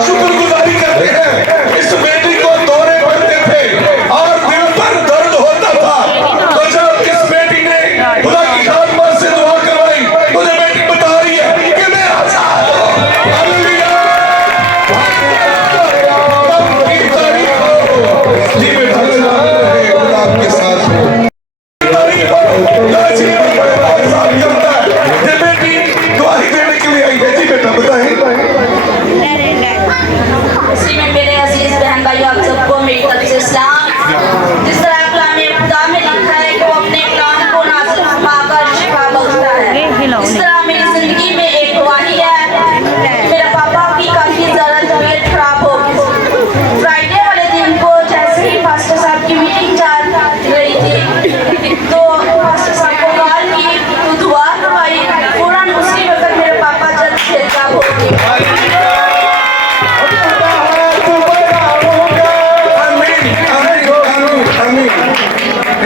शुक्रगुजारी करते हैं। इस बेटी को दौरे पड़ते थे और दिल पर दर्द होता था, तो जब इस बेटी ने खुदा की खादमत से दुआ करवाई, मुझे बेटी बता रही है कि मैं आजाद हूं। हालेलुया, जी बेटा खुदा आपके साथ हो। मेरे अजीज बहन भाइयों, आप सबको मेरी तरफ से सलाम। जिस तरह कलाम खुदा में लिखा है कि वो अपने कलाम को नाज़िल फरमाकर शिफा बख्शता है, इस तरह मेरी जिंदगी में एक गवाही है। मेरे पापा की काफी ज़्यादा तबीयत खराब हो गई। फ्राइडे वाले दिन को जैसे ही पास्टर साहब की मीटिंग चल रही थी, तो पास्टर साहब को कॉल की, तो दुआ करवाई। फौरन उसी वक्त मेरे पापा जल्द से जल्द हो गए।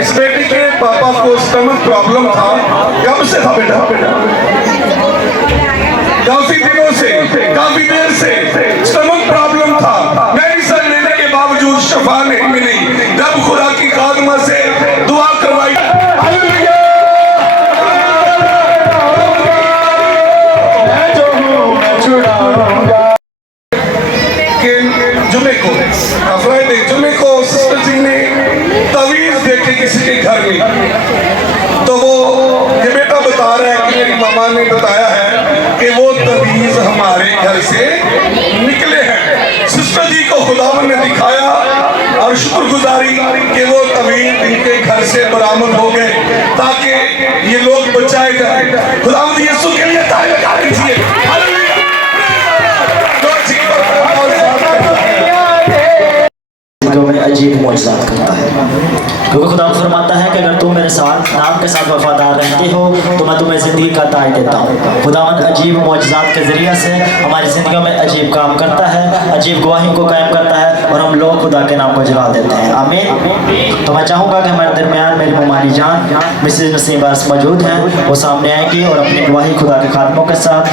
इस बेटी के पापा को स्टमक प्रॉब्लम था, कब से था बेटा? काफी दिनों से, काफी देर से स्टमक प्रॉब्लम था। मेडिसिन लेने के बावजूद शफा नहीं मिली। जब खुदा की खादमत से दुआ करवाई, जुमे को सिस्टर जी ने तवीज़ देखे किसी के घर में, तो वो ये बेटा बता रहा है कि मेरी मामा ने बताया है कि वो तवीज़ हमारे घर से निकले हैं। सिस्टर जी को खुदावन ने दिखाया और शुक्रगुजारी कि वो तवीज़ इनके घर से बरामद हो गए ताकि ये लोग बचाए जाए। खुदावन यीशु के लिए तारीफ कीजिए। में अजीब मौजज़ात करता है, क्योंकि खुदा फरमाता है कि अगर तुम मेरे साथ नाम के साथ वफादार रहते हो तो मैं तुम्हें ज़िंदगी का ताज देता हूँ। खुदावंद अजीब मौजज़ात के ज़रिए से हमारी ज़िंदगियों में अजीब काम करता है, अजीब गवाही को कायम करता है और हम लोग खुदा के नाम को जला देते हैं। आमीन। तो मैं चाहूँगा कि हमारे दरमियान मेरी ममानी जान मिसेज नसीम बास मौजूद हैं, वो सामने आएंगी और अपनी गवाही खुदा के खादमों के साथ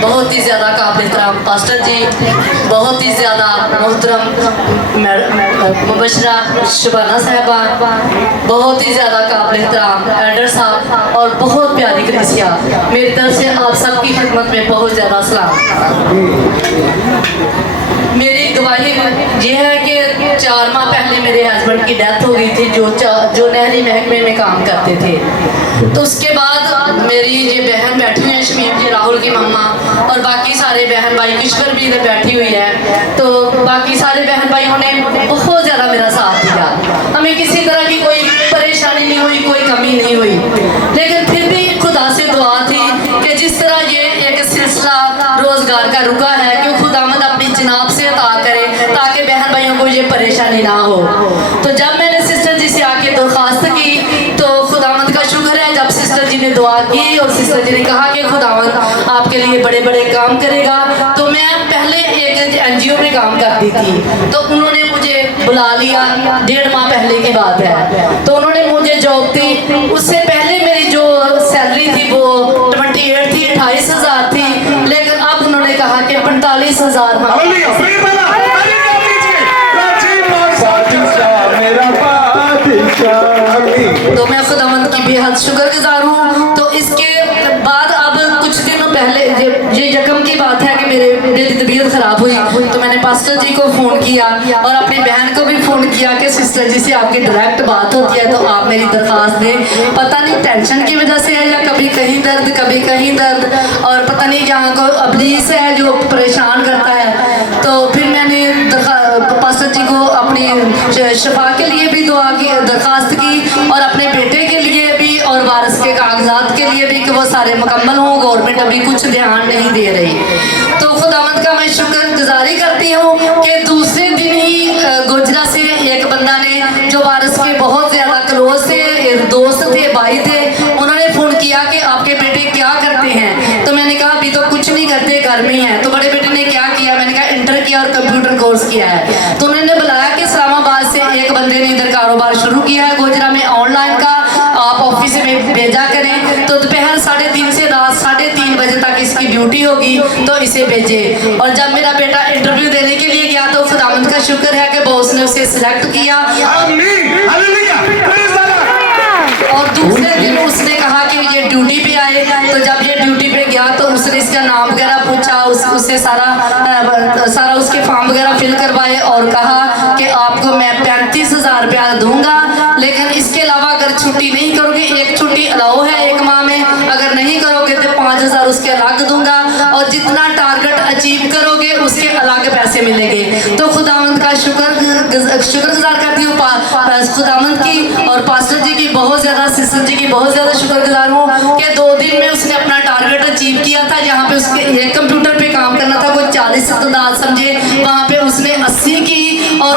बहुत ही ज़्यादा काबिल एहतराम पास्टर जी, बहुत ही ज़्यादा मोहतरम मुबशरा शुबाना साहबा, बहुत ही ज़्यादा काबिल एहतराम एल्डर साहब और बहुत प्यारी कलीसिया, मेरी तरफ से आप सबकी खिदमत में बहुत ज़्यादा सलाम। मेरी गवाही ये है कि 4 माह पहले मेरे हस्बैंड की डेथ हो गई थी, जो नहरी महकमे में काम करते थे। तो उसके बाद मेरी ये बहन बैठी हुई है, शमीम जी, राहुल की मम्मा, और बाकी सारे बहन भाई, किश्वर भी इधर बैठी हुई है। तो बाकी सारे बहन भाइयों ने बहुत ज़्यादा मेरा साथ दिया। हमें किसी तरह की कोई परेशानी नहीं हुई, कोई कमी नहीं हुई, लेकिन फिर भी खुदा से दुआ थी कि जिस तरह ये एक सिलसिला रोज़गार का रुका है कि खुदावंद अपनी जनाब से अता करे ताकि बहन भाइयों को ये परेशानी ना हो। तो जब मैंने सिस्टर जी से आके दरख्वास्त की तो खुदावंद का शुक्र है, जब सिस्टर जी ने दुआ की और सिस्टर जी ने कहा कि खुदावंद आपके लिए बड़े बड़े काम करेगा। तो मैं पहले एक NGO में काम करती थी, तो उन्होंने मुझे बुला लिया, 1.5 माह पहले की बात है। तो उन्होंने मुझे जॉब दी, उससे पहले मेरी जो सैलरी थी वो 28 थी, 28,000 थी, लेकिन अब उन्होंने कहा कि 45,000। तो मैं खुदावंद की बेहद शुक्रगुजार हूँ। तो इसके बाद अब कुछ दिनों पहले ये यकम की बात है कि मेरी तबीयत ख़राब हुई, तो मैंने पास्टर जी को फ़ोन किया और अपनी बहन को भी फ़ोन किया कि सिस्टर जी से आपकी डायरेक्ट बात होती है तो आप मेरी दरख्वास्त दें। पता नहीं टेंशन की वजह से है या कभी कहीं दर्द कभी कहीं दर्द, और पता नहीं यहाँ को अबलीस है जो परेशान करता है। तो फिर मैंने पास्टर जी को अपनी शफा के लिए भी दुआ की, दरख्वास्त की, और अपने बेटे के लिए भी और वारिस के कागजात के लिए भी कि वो सारे मुकम्मल हों। गवर्नमेंट अभी कुछ ध्यान नहीं दे रही। तो खुदावंद का मैं शुक्रगुजारी करती हूँ कि दूसरे दिन ही गोजरा से एक बंदा ने जो वारिस के बहुत ज़्यादा क्लोज थे, दोस्त थे, भाई थे, उन्होंने फ़ोन किया कि आपके बेटे क्या करते हैं। तो मैंने कहा अभी तो कुछ नहीं करते, घर में ही हैं। तो बड़े बेटे ने क्या किया, मैंने कहा इंटर किया और कंप्यूटर कोर्स किया है। तो उन्होंने बुलाया कि इस्लामाबाद से एक बंदे ने इधर कारोबार शुरू किया है गोजरा में ऑनलाइन का, आप ऑफिस में भेजा करें। तो दोपहर 3:30 से रात 3:30 बजे तक इसकी ड्यूटी होगी, तो इसे भेजे। और जब मेरा बेटा इंटरव्यू देने के लिए गया तो खुदावंद का शुक्र है कि बॉस ने उसे सिलेक्ट किया। और दूसरे दिन उसने कहा कि ये ड्यूटी पे आए। तो जब ये ड्यूटी पे गया तो उसने इसका नाम वगैरह पूछा, उससे सारा उसके फॉर्म वगैरह फिल करवाए और कहा कि आपको मैं 35,000 रुपया दूंगा, लेकिन इसके अलावा अगर छुट्टी नहीं करोगे, एक छुट्टी अलाउ है एक माह में, अगर नहीं करोगे तो 5,000 उसके अलग दूंगा, और जितना टारगेट अचीव करोगे उसके अलग पैसे मिलेंगे। तो खुदावंद का शुक्रगुजार करती हूँ खुदावंद की, और पास्टर जी की बहुत ज़्यादा, सिस्टर जी की बहुत ज़्यादा शुक्रगुजार हूँ कि 2 दिन में उसने अपना टारगेट अचीव किया था। जहाँ पे उसके एक कंप्यूटर पे काम करना था, कोई 40 तादाद समझे, वहाँ पे उसने 80 की। और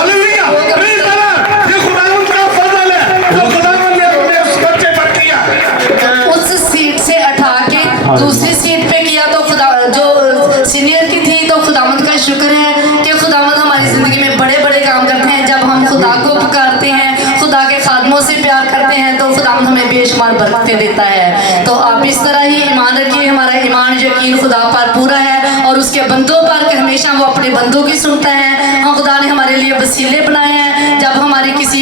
उस सीट से उठा के दूसरी सीट पे किया। तो खुदा जो सीनियर की थी, तो खुदावंद का शुक्र है कि खुदावंद हमारी ज़िंदगी में बड़े बड़े काम करते हैं। जब हम खुदा को पुकारते हैं, खुदा के खादमों से प्यार करते हैं, तो खुदावंद हमें बेशुमार बरकतें देता है। तो आप इस तरह ही ईमान रखिए, हमारा ईमान यकीन खुदा पर पूरा है, और उसके बंदों पर कि हमेशा वो अपने बंदों की सुनता है। हाँ, खुदा ने हमारे लिए वसीले बनाए हैं। जब हमारी किसी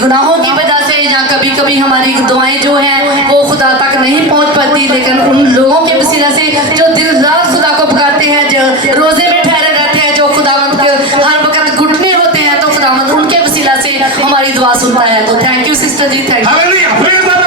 गुनाहों की वजह से, या कभी कभी हमारी दुआएं जो हैं वो खुदा तक नहीं पहुंच पाती, लेकिन उन लोगों के वसीले से जो दिल रात खुदा को पुकारते हैं, जो रोजे में ठहरे रहते हैं, जो खुदावंद के हर वक्त घुटने होते हैं, तो खुदावंद उनके वसीला से हमारी दुआ सुनता है। तो thank you sister ji, thank you.